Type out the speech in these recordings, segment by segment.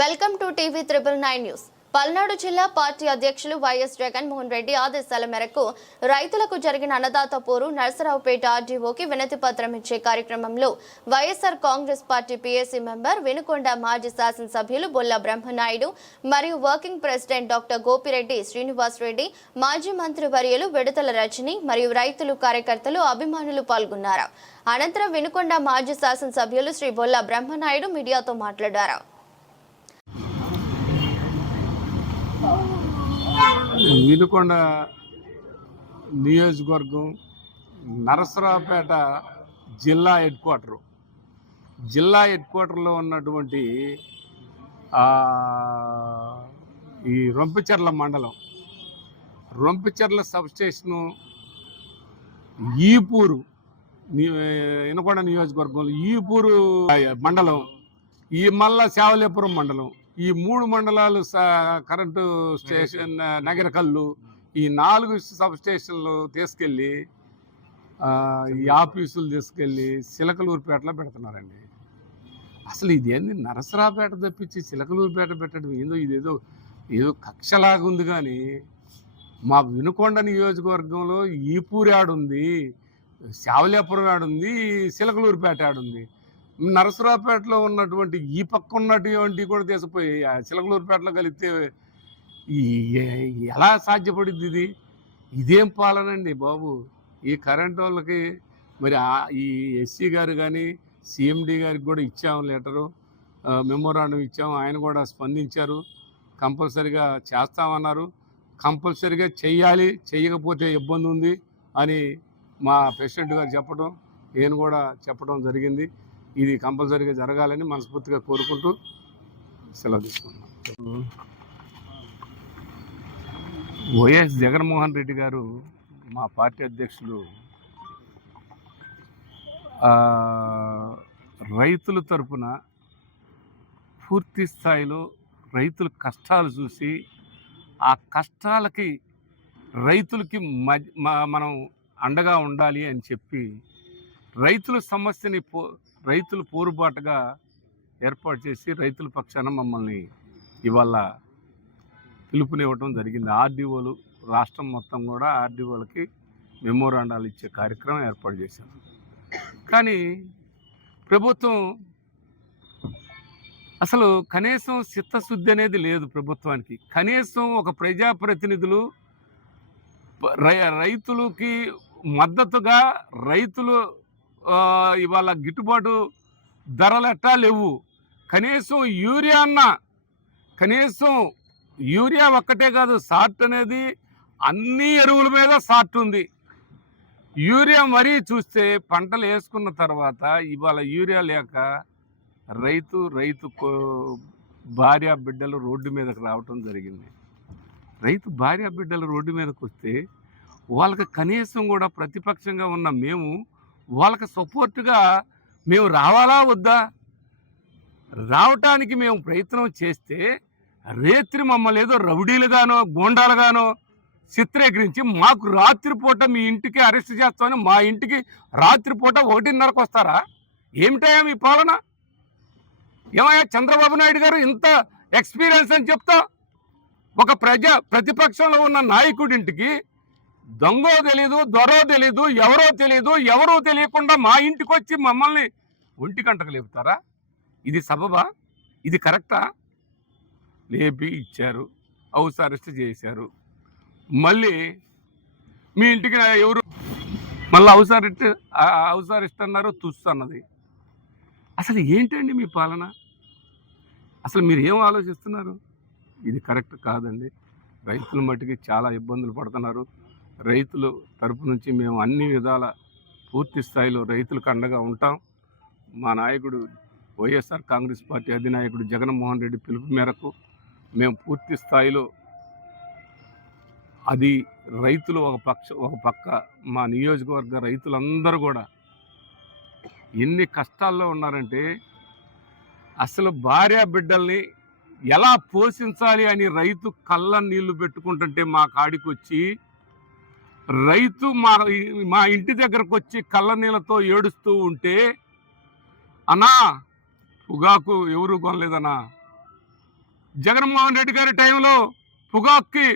Welcome to TV triple nine news. Palnadu జిల్లా party అధ్యక్షులు YS Jaganmohan Reddy ఆదేశాల మేరకు రైతులకు జరిగిన అన్నదాత పోరు నరసరావుపేట ఆర్డీఓకి వినతి పత్రం ఇచ్చే కార్యక్రమంలో YSR Congress party PAC member Vinukonda మాజీ శాసనసభ్యులు బొల్ల బ్రహ్మనాయుడు మరియు working president doctor Gopireddy Srinivas Reddy మాజీ మంత్రి వర్యులు విడతల రజని మరియు రైతులు కార్యకర్తలు అభిమానులు పాల్గొన్నారు. అనంతరం వినుకొండ మాజీ శాసనసభ్యులు శ్రీ బొల్ల బ్రహ్మనాయుడు మీడియాతో మాట్లాడారు. వినుకొండ నియోజకవర్గం నరసరావుపేట జిల్లా హెడ్ క్వార్టరు. జిల్లా హెడ్ క్వార్టర్లో ఉన్నటువంటి ఈ రొంపిచెర్ల మండలం. రొంపిచెర్ల సబ్స్టేషను ఈపూరు ని- వినుకొండ నియోజకవర్గంలో ఈపూరు మండలం ఈ మల్ల శావలేపురం మండలం. ఈ మూడు మండలాలు స- కరెంటు స్టేషన్ నగరకల్లు. ఈ నాలుగు సబ్ స్టేషన్లు తీసుకెళ్ళి ఈ ఆఫీసులు తీసుకెళ్ళి చిలకలూరుపేటలో పెడుతున్నారండి. అసలు ఇది ఏంది? నరసరాపేట తప్పించి చిలకలూరుపేట పెట్టడం ఏందో ఇదేదో ఏదో కక్షలాగా ఉంది కానీ మా వినుకొండ నియోజకవర్గంలో ఈపూరి ఆడుంది శావలేపురం ఆడుంది చిలకలూరుపేట ఆడుంది నరసరావుపేటలో ఉన్నటువంటి ఈ పక్క ఉన్నటువంటి కూడా తీసుకుపోయి చిలకలూరుపేటలో కలిపితే ఈ ఎలా సాధ్యపడింది ఇది? ఇదేం పాలనండి బాబు? ఈ కరెంట్ వాళ్ళకి మరి ఈ ఎస్సీ గారు కానీ సిఎండి గారికి కూడా ఇచ్చాము లెటరు మెమోరాండం ఇచ్చాము ఆయన కూడా స్పందించారు. కంపల్సరిగా చేస్తామన్నారు. కంపల్సరిగా చెయ్యాలి చేయకపోతే ఇబ్బంది ఉంది అని మా ప్రెసిడెంట్ గారు చెప్పడం నేను కూడా చెప్పడం జరిగింది. ఇది కంపల్సరీగా జరగాలని మనస్ఫూర్తిగా కోరుకుంటూ సెలవు తీసుకుంటున్నాం. వైఎస్ జగన్మోహన్ రెడ్డి గారు మా పార్టీ అధ్యక్షులు రైతుల తరపున పూర్తి స్థాయిలో రైతుల కష్టాలు చూసి ఆ కష్టాలకి రైతులకి మ- మనం అండగా ఉండాలి అని చెప్పి రైతుల సమస్యని పో రైతులు పోరుబాటుగా ఏర్పాటు చేసి రైతుల పక్షాన మమ్మల్ని ఇవాళ పిలుపునివ్వటం జరిగింది. ఆర్డీఓలు రాష్ట్రం మొత్తం కూడా ఆర్డీఓలకి మెమోరాండాలు ఇచ్చే కార్యక్రమం ఏర్పాటు చేశారు. కానీ ప్రభుత్వం అసలు కనీసం చిత్తశుద్ధి అనేది లేదు ప్రభుత్వానికి. కనీసం ఒక ప్రజాప్రతినిధులు రై- రైతులకి మద్దతుగా రైతులు ఇవాళ గిట్టుబాటు ధరలు ఎట్టా లేవు. కనీసం యూరియా అన్న కనీసం యూరియా ఒక్కటే కాదు సార్ట్ అనేది అన్ని ఎరువుల మీద సార్ట్ ఉంది. యూరియా మరీ చూస్తే పంటలు వేసుకున్న తర్వాత ఇవాళ యూరియా లేక రైతు రైతు కో- భార్య బిడ్డలు రోడ్డు మీదకి రావటం జరిగింది. రైతు భార్య బిడ్డలు రోడ్డు మీదకి వస్తే వాళ్ళకి కనీసం కూడా ప్రతిపక్షంగా ఉన్న మేము వాళ్ళకి సపోర్ట్గా మేము రావాలా వద్దా? రావటానికి మేము ప్రయత్నం చేస్తే రేత్రి మమ్మల్ని ఏదో రౌడీలుగానో గోండాలుగానో చిత్రీకరించి మాకు రాత్రిపూట మీ ఇంటికి అరెస్ట్ చేస్తామని మా ఇంటికి రాత్రిపూట ఒకటిన్నరకు వస్తారా? ఏమిటయా మీ పాలన? ఏమయ్యా చంద్రబాబు నాయుడు గారు ఇంత ఎక్స్పీరియన్స్ అని చెప్తా? ఒక ప్రజా ప్రతిపక్షంలో ఉన్న నాయకుడింటికి దొంగో తెలీదు దొరో తెలీదు ఎవరో తెలీదు ఎవరో తెలియకుండా మా ఇంటికి వచ్చి మమ్మల్ని ఒంటి గంటకు లేపుతారా? ఇది సబబా? ఇది కరెక్టా? లేపి ఇచ్చారు హౌస్ అరెస్ట్ చేశారు. మళ్ళీ మీ ఇంటికి ఎవరు? మళ్ళీ హౌస్ అరెస్ట్ హౌస్ అరెస్ట్ అన్నారు తుస్సు అన్నది. అసలు ఏంటండి మీ పాలన? అసలు మీరు ఏం ఆలోచిస్తున్నారు? ఇది కరెక్ట్ కాదండి. రైతుల మట్టుకి చాలా ఇబ్బందులు పడుతున్నారు. రైతులు తరపు నుంచి మేము అన్ని విధాల పూర్తి స్థాయిలో రైతులకు అండగా ఉంటాం. మా నాయకుడు వైఎస్ఆర్ కాంగ్రెస్ పార్టీ అధినాయకుడు జగన్మోహన్ రెడ్డి పిలుపు మేరకు మేము పూర్తి స్థాయిలో అది రైతులు ఒక పక్ష ఒక పక్క మా నియోజకవర్గ రైతులందరూ కూడా ఎన్ని కష్టాల్లో ఉన్నారంటే అసలు భార్య బిడ్డల్ని ఎలా పోషించాలి అని రైతు కళ్ళ నీళ్ళు పెట్టుకుంటుంటే మా కాడికి వచ్చి రైతు మా మా ఇంటి దగ్గరకు వచ్చి కళ్ళ నీళ్ళతో ఏడుస్తూ ఉంటే అన్నా పొగాకు ఎవరు కొనలేదన్నా? జగన్మోహన్ రెడ్డి గారి టైంలో పొగాక్కి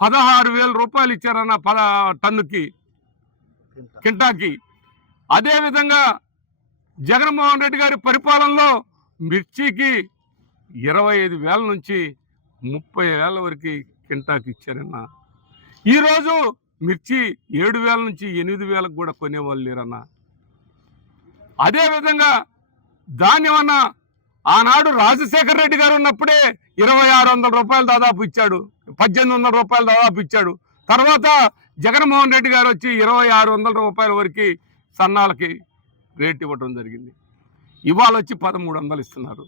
పదహారు వేల రూపాయలు ఇచ్చారన్న పద టన్నుకి కింటాకి. అదేవిధంగా జగన్మోహన్ రెడ్డి గారి పరిపాలనలో మిర్చికి ఇరవై ఐదు వేల నుంచి ముప్పై వేల వరకు కింటాకి ఇచ్చారన్న. ఈరోజు మిర్చి ఏడు వేల నుంచి ఎనిమిది వేలకు కూడా కొనేవాళ్ళు లేరన్న. అదేవిధంగా ధాన్యం అన్న ఆనాడు రాజశేఖర రెడ్డి గారు ఉన్నప్పుడే ఇరవై ఆరు వందల రూపాయలు దాదాపు ఇచ్చాడు. పద్దెనిమిది వందల రూపాయలు దాదాపు ఇచ్చాడు. తర్వాత జగన్మోహన్ రెడ్డి గారు వచ్చి ఇరవై ఆరు వందల రూపాయల వరకు సన్నాలకి రేట్ ఇవ్వడం జరిగింది. ఇవాళ వచ్చి పదమూడు వందలు ఇస్తున్నారు.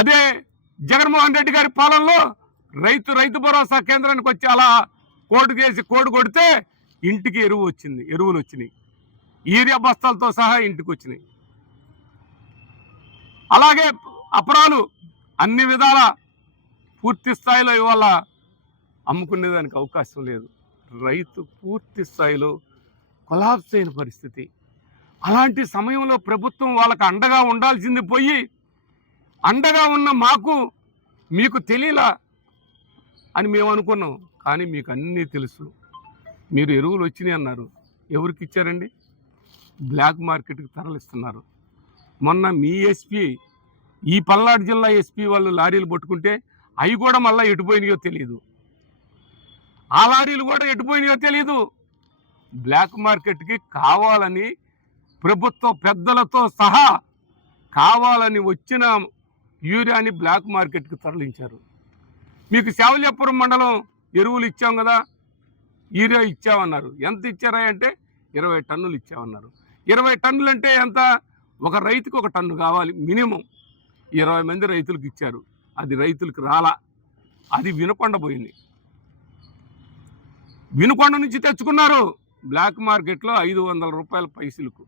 అదే జగన్మోహన్ రెడ్డి గారి పాలనలో రైతు రైతు భరోసా కేంద్రానికి వచ్చి అలా కోటు చేసి కోడు కొడితే ఇంటికి ఎరువు వచ్చింది ఎరువులు వచ్చినాయి. యూరియా బస్తాలతో సహా ఇంటికి వచ్చినాయి. అలాగే అపరాలు అన్ని విధాల పూర్తి స్థాయిలో ఇవాళ అమ్ముకునేదానికి అవకాశం లేదు. రైతు పూర్తి స్థాయిలో కొలాప్స్ అయిన పరిస్థితి. అలాంటి సమయంలో ప్రభుత్వం వాళ్ళకి అండగా ఉండాల్సింది పోయి అండగా ఉన్న మాకు మీకు తెలియలా అని మేము అనుకున్నాం. కానీ మీకు అన్నీ తెలుసు. మీరు ఎరువులు వచ్చినాయి అన్నారు. ఎవరికి ఇచ్చారండి? బ్లాక్ మార్కెట్కి తరలిస్తున్నారు. మొన్న మీ ఎస్పీ ఈ పల్నాడు జిల్లా ఎస్పీ వాళ్ళు లారీలు పట్టుకుంటే అవి కూడా మళ్ళీ ఎటుపోయినాయో తెలియదు ఆ లారీలు కూడా ఎటుపోయినాయో తెలియదు బ్లాక్ మార్కెట్కి కావాలని ప్రభుత్వ పెద్దలతో సహా కావాలని వచ్చిన యూరియాని బ్లాక్ మార్కెట్కి తరలించారు. మీకు శావల్యాపురం మండలం ఎరువులు ఇచ్చాం కదా యూరియా ఇచ్చామన్నారు. ఎంత ఇచ్చారా అంటే ఇరవై టన్నులు ఇచ్చామన్నారు. ఇరవై టన్నులు అంటే ఎంత? ఒక రైతుకు ఒక టన్ను కావాలి మినిమం. ఇరవై మంది రైతులకు ఇచ్చారు. అది రైతులకు రాలా. అది వినకొండ పోయింది. వినుకొండ నుంచి తెచ్చుకున్నారు. బ్లాక్ మార్కెట్లో ఐదు వందల రూపాయల పైసలకు.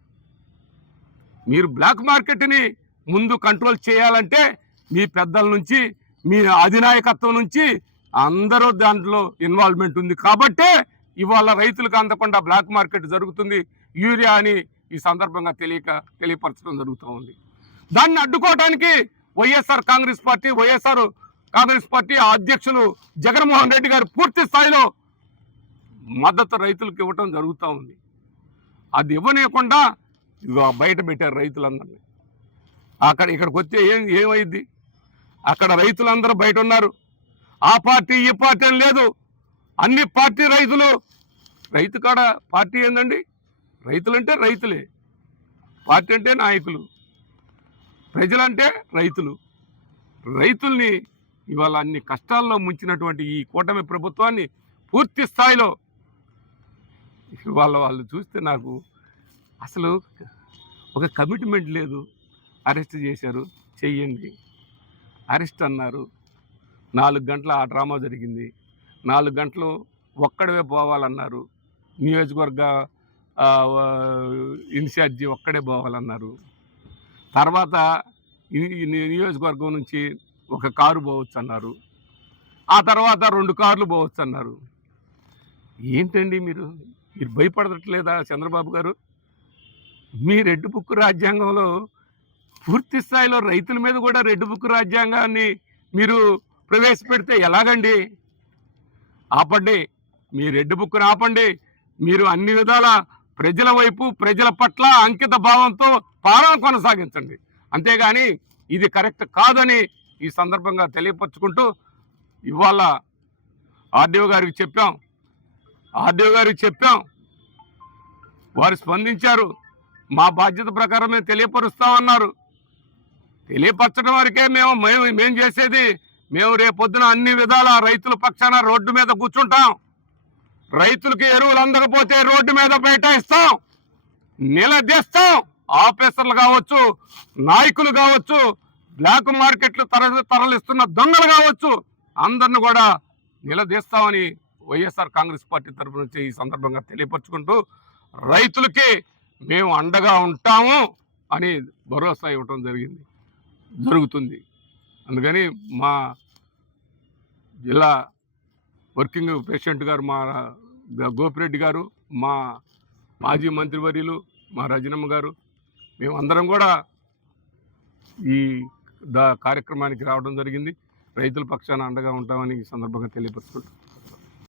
మీరు బ్లాక్ మార్కెట్ని ముందు కంట్రోల్ చేయాలంటే మీ పెద్దల నుంచి మీ అధినాయకత్వం నుంచి అందరూ దాంట్లో ఇన్వాల్వ్మెంట్ ఉంది. కాబట్టే ఇవాళ రైతులకు అందకుండా బ్లాక్ మార్కెట్ జరుగుతుంది. యూరియా అని ఈ సందర్భంగా తెలియక తెలియపరచడం జరుగుతూ ఉంది. దాన్ని అడ్డుకోవడానికి YSR Congress party YSR Congress party అధ్యక్షులు జగన్మోహన్ రెడ్డి గారు పూర్తి స్థాయిలో మద్దతు రైతులకు ఇవ్వటం జరుగుతూ ఉంది. అది ఇవ్వనీయకుండా ఇదిగో బయట పెట్టారు రైతులందరినీ. అక్కడ ఇక్కడికి వస్తే ఏం ఏమైంది? అక్కడ రైతులందరూ బయట ఉన్నారు ఆ పార్టీ ఈ పార్టీ అని లేదు. అన్ని పార్టీ రైతులు. రైతు కాడ పార్టీ ఏందండి? రైతులంటే రైతులే. పార్టీ అంటే నాయకులు. ప్రజలంటే రైతులు. రైతుల్ని ఇవాళ అన్ని కష్టాల్లో ముంచినటువంటి ఈ కూటమి ప్రభుత్వాన్ని పూర్తి స్థాయిలో ఇవాళ వాళ్ళు చూస్తే నాకు అసలు ఒక కమిట్మెంట్ లేదు. అరెస్ట్ చేశారు. చెయ్యండి. అరెస్ట్ అన్నారు. నాలుగు గంటల ఆ డ్రామా జరిగింది. నాలుగు గంటలు ఒక్కడవే పోవాలన్నారు. నియోజకవర్గ ఇన్ఛార్జి ఒక్కడే పోవాలన్నారు. తర్వాత నియోజకవర్గం నుంచి ఒక కారు పోవచ్చు అన్నారు ఆ తర్వాత రెండు కార్లు పోవచ్చు అన్నారు ఏంటండి మీరు? మీరు భయపడట్లేదా చంద్రబాబు గారు? మీ రెడ్ బుక్ రాజ్యాంగంలో పూర్తి స్థాయిలో రైతుల మీద కూడా రెడ్ బుక్ రాజ్యాంగాన్ని మీరు ప్రవేశపెడితే ఎలాగండి? ఆపండి. మీ రెడ్ బుక్ను ఆపండి. మీరు అన్ని విధాల ప్రజల వైపు ప్రజల పట్ల అంకిత భావంతో పాలన కొనసాగించండి. అంతేగాని ఇది కరెక్ట్ కాదని ఈ సందర్భంగా తెలియపరుచుకుంటూ ఇవాళ ఆర్డీఓ గారికి చెప్పాం. ఆర్డీఓ గారికి చెప్పాం. వారు స్పందించారు. మా బాధ్యత ప్రకారమే తెలియపరుస్తామన్నారు. తెలియపరచడం వరకే మేము మేము మేము చేసేది మేము రేపొద్దున అన్ని విధాల రైతుల పక్షాన రోడ్డు మీద కూర్చుంటాం. రైతులకి ఎరువులు అందకపోతే రోడ్డు మీద బైఠాయిస్తాం. నిలదీస్తాం. ఆఫీసర్లు కావచ్చు నాయకులు కావచ్చు బ్లాక్ మార్కెట్లు తర తరలిస్తున్న దొంగలు కావచ్చు అందరిని కూడా నిలదీస్తామని వైఎస్ఆర్ కాంగ్రెస్ పార్టీ తరఫు నుంచి ఈ సందర్భంగా తెలియపరుచుకుంటూ రైతులకి మేము అండగా ఉంటాము అని భరోసా ఇవ్వటం జరిగింది. జరుగుతుంది. అందుకని మా జిల్లా వర్కింగ్ ప్రెసిడెంట్ గారు మా గోపిరెడ్డి గారు మా మాజీ మంత్రివర్యులు మా రజనమ్మ గారు మేమందరం కూడా ఈ దా కార్యక్రమానికి రావడం జరిగింది. రైతుల పక్షాన అండగా ఉంటామని ఈ సందర్భంగా తెలియపరుచుకుంటాం